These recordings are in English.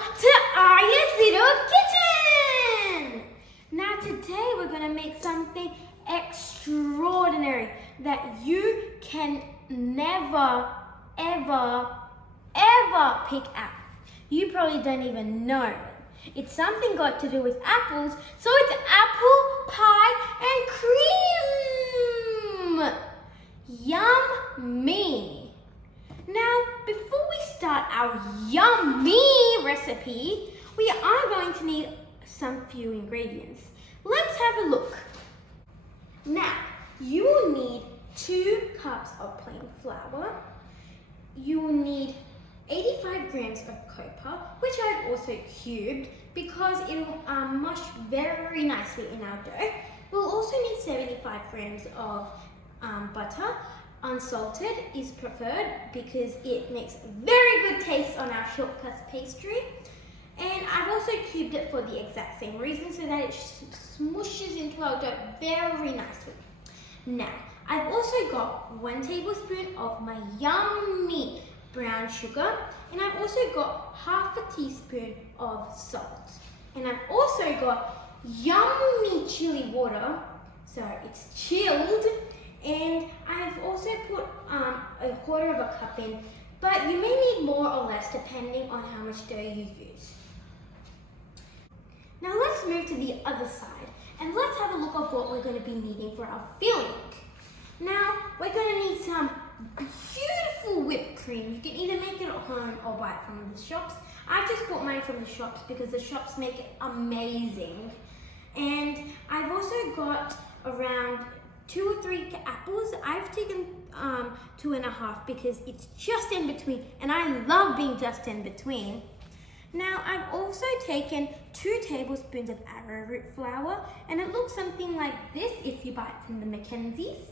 to Aria's Little Kitchen! Now today we're going to make something extraordinary that you can never, ever, ever pick out. You probably don't even know it. It's something got to do with apples, so it's apple pie and cream! Yummy! Now, before we start our yummy recipe, we are going to need some few ingredients. Let's have a look. Now, you will need 2 cups of plain flour. You will need 85 grams of copper, which I've also cubed because it will mush very nicely in our dough. We'll also need 75 grams of butter. Unsalted is preferred because it makes very good taste on our short crust pastry. And I've also cubed it for the exact same reason, so that it smooshes into our dough very nicely. Now, I've also got 1 tablespoon of my yummy brown sugar, and I've also got half a teaspoon of salt. And I've also got yummy chili water, so it's chilled, and I've also put a quarter of a cup in, but you may need more or less depending on how much dough you use. Now let's move to the other side, and let's have a look at what we're going to be needing for our filling. Now, we're going to need some beautiful whipped cream. You can either make it at home or buy it from the shops. I've just bought mine from the shops because the shops make it amazing. And I've also got around 2 or 3 apples. I've taken 2.5 because it's just in between, and I love being just in between. Now, I've also taken 2 tablespoons of arrowroot flour, and it looks something like this if you buy it from the Mackenzies.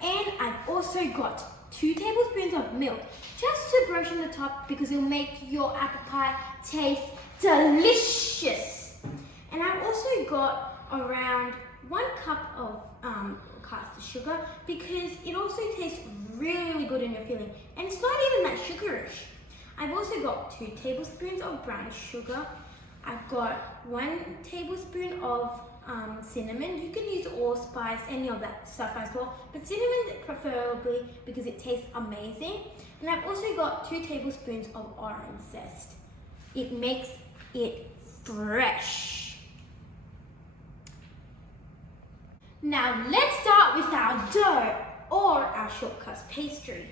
And I've also got 2 tablespoons of milk, just to brush on the top because it'll make your apple pie taste delicious. And I've also got around 1 cup of caster sugar because it also tastes really, really good in your filling, and it's not even that sugarish. I've also got 2 tablespoons of brown sugar. I've got 1 tablespoon of cinnamon. You can use allspice, any of that stuff as well, but cinnamon preferably because it tastes amazing. And I've also got 2 tablespoons of orange zest. It makes it fresh. Now let's start with our dough or our short crust pastry.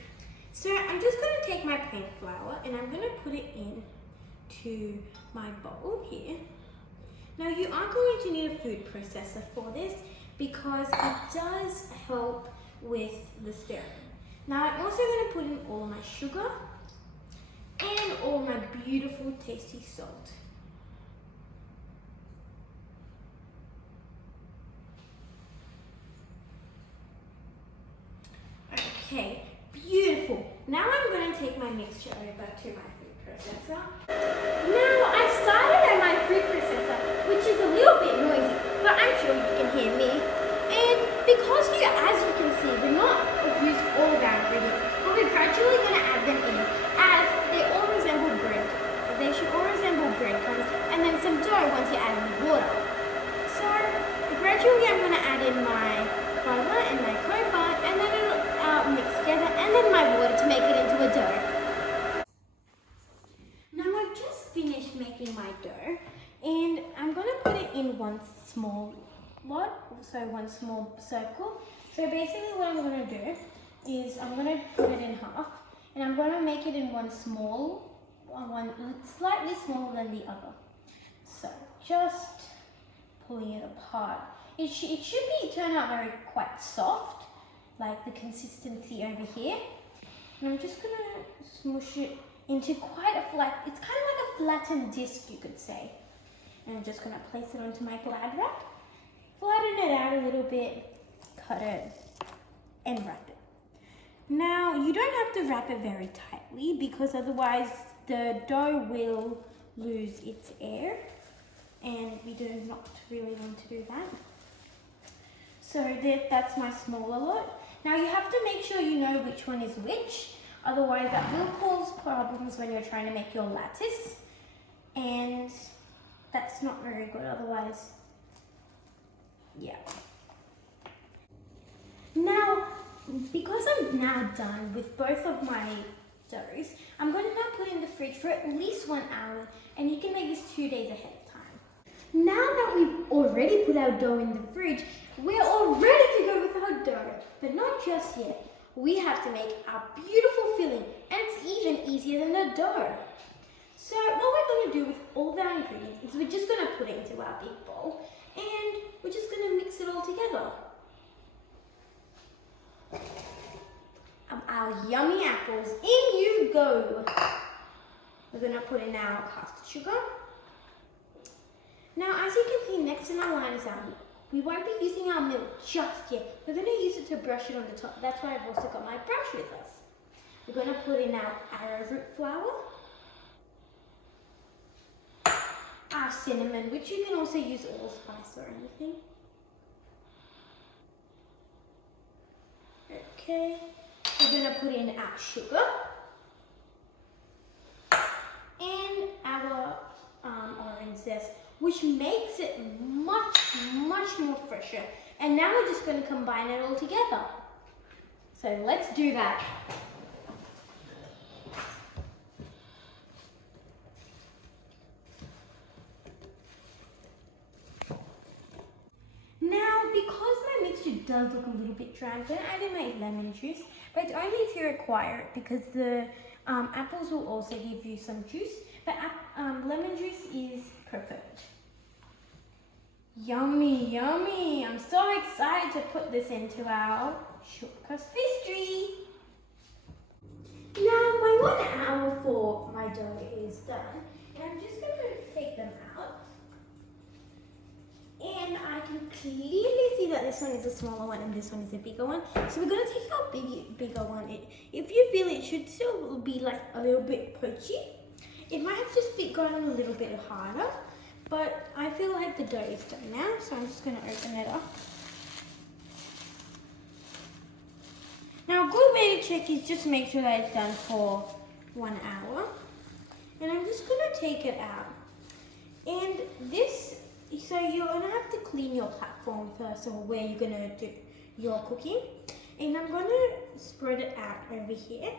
So I'm just going to take my plain flour and I'm going to put it into my bowl here. Now you are going to need a food processor for this because it does help with the stirring. Now I'm also going to put in all my sugar and all my beautiful tasty salt. Okay, beautiful. Now I'm going to take my mixture over to my food processor. Now I started at my food processor, which is a little bit noisy, but I'm sure you can hear me. And because as you can see, we're not used all of our ingredients, but we're gradually going to add them in as they all resemble bread. They should all resemble breadcrumbs, and then some dough once you add in the water. So gradually I'm going to add in my butter and my copper, and then it'll mix together, and then my water to make it into a dough. Now I've just finished making my dough, and I'm going to put it in one small lot, so one small circle. So basically what I'm going to do is I'm going to put it in half, and I'm going to make it in one slightly smaller than the other. So just pulling it apart. It should turn out quite soft, like the consistency over here. And I'm just going to smoosh it into quite a flat, it's kind of like a flattened disc, you could say. And I'm just going to place it onto my glad wrap, flatten it out a little bit, cut it, and wrap it. Now, you don't have to wrap it very tightly because otherwise the dough will lose its air, and we do not really want to do that. So that's my smaller lot. Now you have to make sure you know which one is which, otherwise that will cause problems when you're trying to make your lattice. and that's not very good otherwise. Yeah. Now, because I'm now done with both of my doughs, I'm going to now put in the fridge for at least 1 hour, and you can make this 2 days ahead of time. Now that we've already put our dough in the fridge, we're all ready to go with our dough. But not just yet. We have to make our beautiful filling, and it's even easier than the dough. So what we're going to do with all of our ingredients is we're just going to put it into our big bowl, and we're just going to mix it all together. Our yummy apples, in you go. We're going to put in our caster sugar. Now, as you can see, next in our line is our milk. We won't be using our milk just yet. We're going to use it to brush it on the top. That's why I've also got my brush with us. We're going to put in our arrowroot flour, our cinnamon, which you can also use allspice or anything. Okay, we're going to put in our sugar and our orange zest, which makes it much more fresher. And now we're just going to combine it all together. So let's do that. Now, because my mixture does look a little bit dry, I'm going to add in my lemon juice, but it's only if you require it, because the apples will also give you some juice, but lemon juice is preferred. Yummy, yummy! I'm so excited to put this into our short crust pastry. Now, my 1 hour for my dough is done, and I'm just going to take them out. And I can clearly see that this one is a smaller one and this one is a bigger one. So we're going to take our bigger one. If you feel it should still be like a little bit poachy, it might have just gotten a little bit harder. But I feel like the dough is done now, so I'm just going to open it up. Now, a good way to check is just make sure that it's done for 1 hour. And I'm just going to take it out. And this, so you're going to have to clean your platform first, or where you're going to do your cooking. And I'm going to spread it out over here,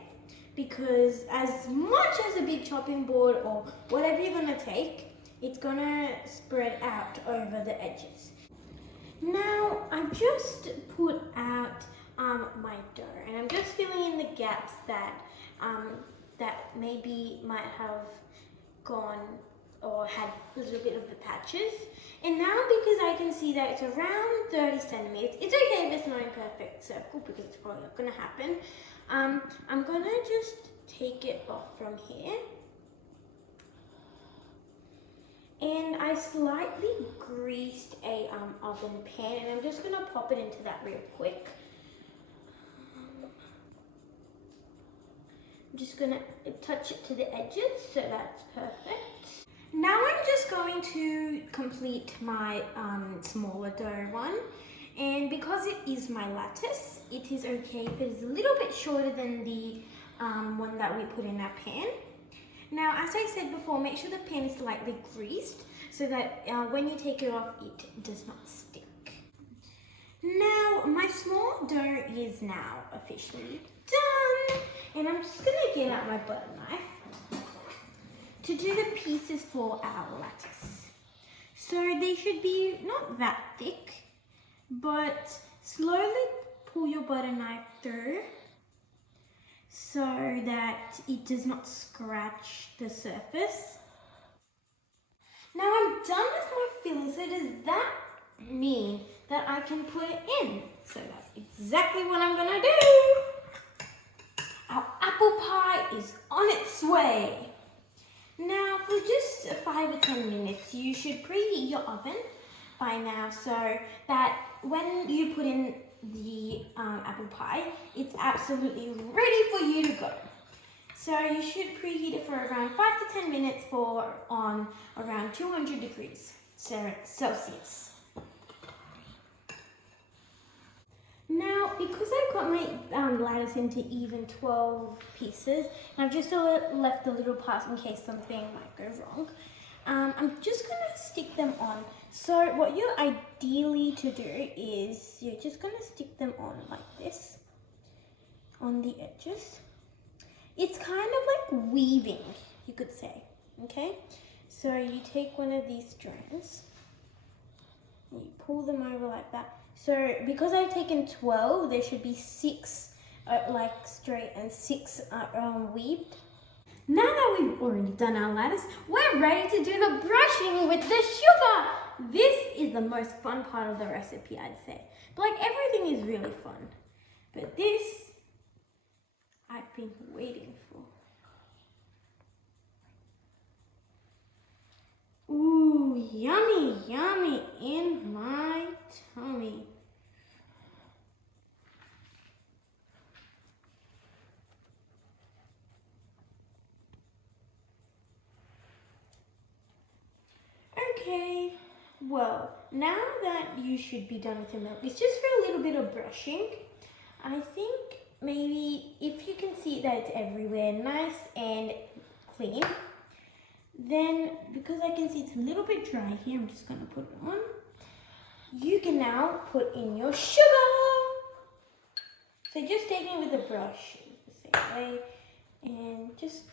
because as much as a big chopping board or whatever you're going to take, it's going to spread out over the edges. Now, I've just put out my dough, and I'm just filling in the gaps that that maybe might have gone or had a little bit of the patches. And now, because I can see that it's around 30 centimeters, it's okay if it's not a perfect circle, because it's probably not going to happen. I'm going to just take it off from here. And I slightly greased a oven pan, and I'm just going to pop it into that real quick. I'm just going to touch it to the edges, so that's perfect. Now I'm just going to complete my smaller dough one. And because it is my lattice, it is okay if it is a little bit shorter than the one that we put in our pan. Now, as I said before, make sure the pan is slightly greased so that when you take it off, it does not stick. Now, my small dough is now officially done. And I'm just going to get out my butter knife to do the pieces for our lattice. So they should be not that thick, but slowly pull your butter knife through so that it does not scratch the surface. Now I'm done with my filling, so does that mean that I can put it in? So that's exactly what I'm gonna do. Our apple pie is on its way. Now for just 5 or 10 minutes, you should preheat your oven by now so that when you put in the apple pie, it's absolutely ready for you to go. So you should preheat it for around 5 to 10 minutes on around 200 degrees Celsius. Now, because I've got my lattice into even 12 pieces, and I've just left the little parts in case something might go wrong, I'm just gonna stick them on. So what you're ideally to do is you're just gonna stick them on like this, on the edges. It's kind of like weaving, you could say, okay? So you take one of these strands, you pull them over like that. So because I've taken 12, there should be 6 like straight and 6 weaved. Now that we've already done our lattice, we're ready to do the brushing with the sugar. This is the most fun part of the recipe, I'd say. But like everything is really fun. But this, I've been waiting for. Ooh, yummy, yummy in my tummy. Okay, well, now that you should be done with the milk, it's just for a little bit of brushing. I think maybe if you can see that it's everywhere, nice and clean, then because I can see it's a little bit dry here, I'm just going to put it on. You can now put in your sugar. So just taking it with a brush the same way and just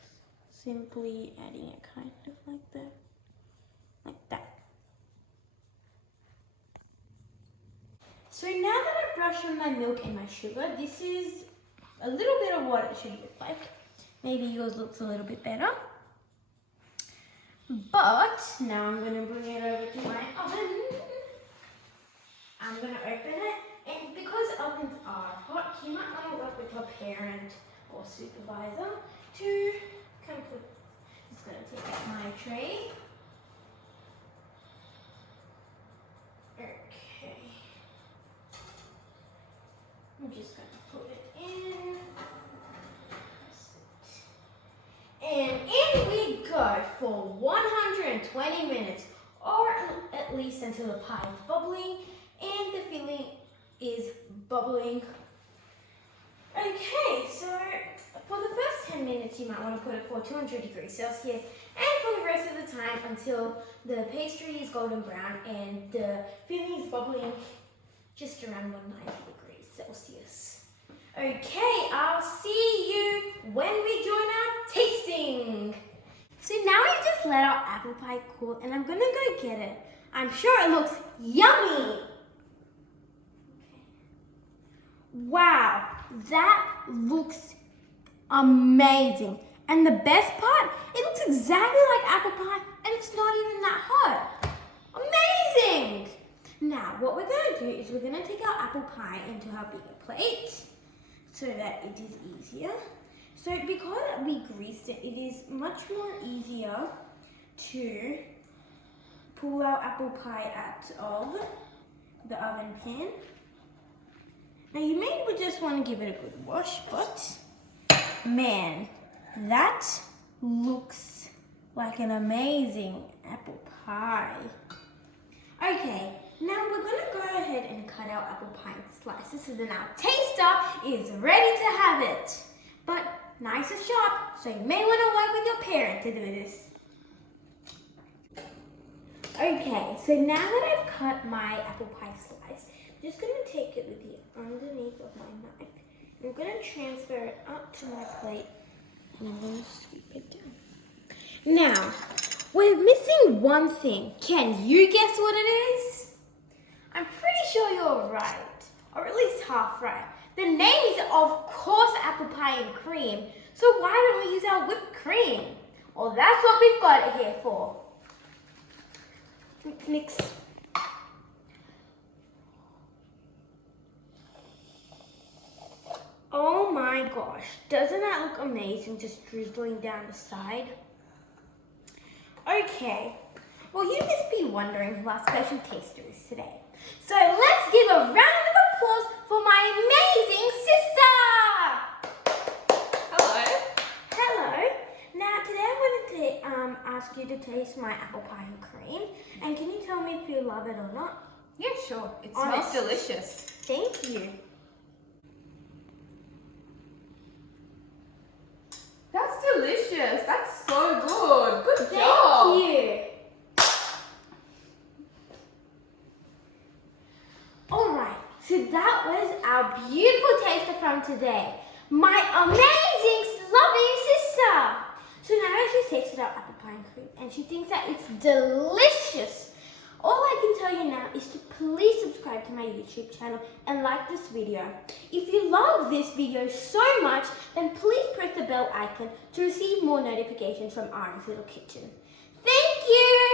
simply adding it kind of like that. Like that. So now that I've brushed on my milk and my sugar, this is a little bit of what it should look like. Maybe yours looks a little bit better. But now I'm going to bring it over to my oven. I'm going to open it, and because ovens are hot, you might want to work with your parent or supervisor to complete. I'm just going to take out my tray. Okay, I'm just going to put it in, and in we go for 120 minutes, or at least until the pie is bubbling and the filling is bubbling. Okay, so for the first 10 minutes you might want to put it for 200 degrees Celsius, and for the rest of the time until the pastry is golden brown and the filling is bubbling just around 190 degrees Celsius. Okay, I'll see you when we join our tasting. So now we've just let our apple pie cool and I'm gonna go get it. I'm sure it looks yummy. Wow, that looks amazing. And the best part, it looks exactly like apple pie and it's not even that hot. Amazing! Now, what we're going to do is we're going to take our apple pie into our bigger plate so that it is easier. So because we greased it, it is much more easier to pull our apple pie out of the oven pan. Now you may just want to give it a good wash, but man, that looks like an amazing apple pie. Okay, now we're going to go ahead and cut our apple pie into slices so then our taster is ready to have it. But nice and sharp, so you may want to work with your parent to do this. Okay, so now that I've cut my apple pie slice, I'm just going to take it with the underneath of my knife. I'm going to transfer it up to my plate and I'm going to sweep it down. Now, we're missing one thing. Can you guess what it is? I'm pretty sure you're right, or at least half right. The name is, of course, apple pie and cream. So why don't we use our whipped cream? Well, that's what we've got it here for. Mix. Oh my gosh, doesn't that look amazing, just drizzling down the side? Okay, well you must be wondering who our special taster is today. So let's give a round of applause for my amazing sister! Hello. Hello. Now today I wanted to ask you to taste my apple pie and cream. And can you tell me if you love it or not? Yeah, sure. It Honest. smells delicious. Thank you. That's delicious. That's so good. Good Thank job. you. So that was our beautiful taster from today. My amazing, loving sister. So now she's tasted our apple pie and cream and she thinks that it's delicious. All I can tell you now is to please subscribe to my YouTube channel and like this video. If you love this video so much, then please press the bell icon to receive more notifications from Aria's Little Kitchen. Thank you!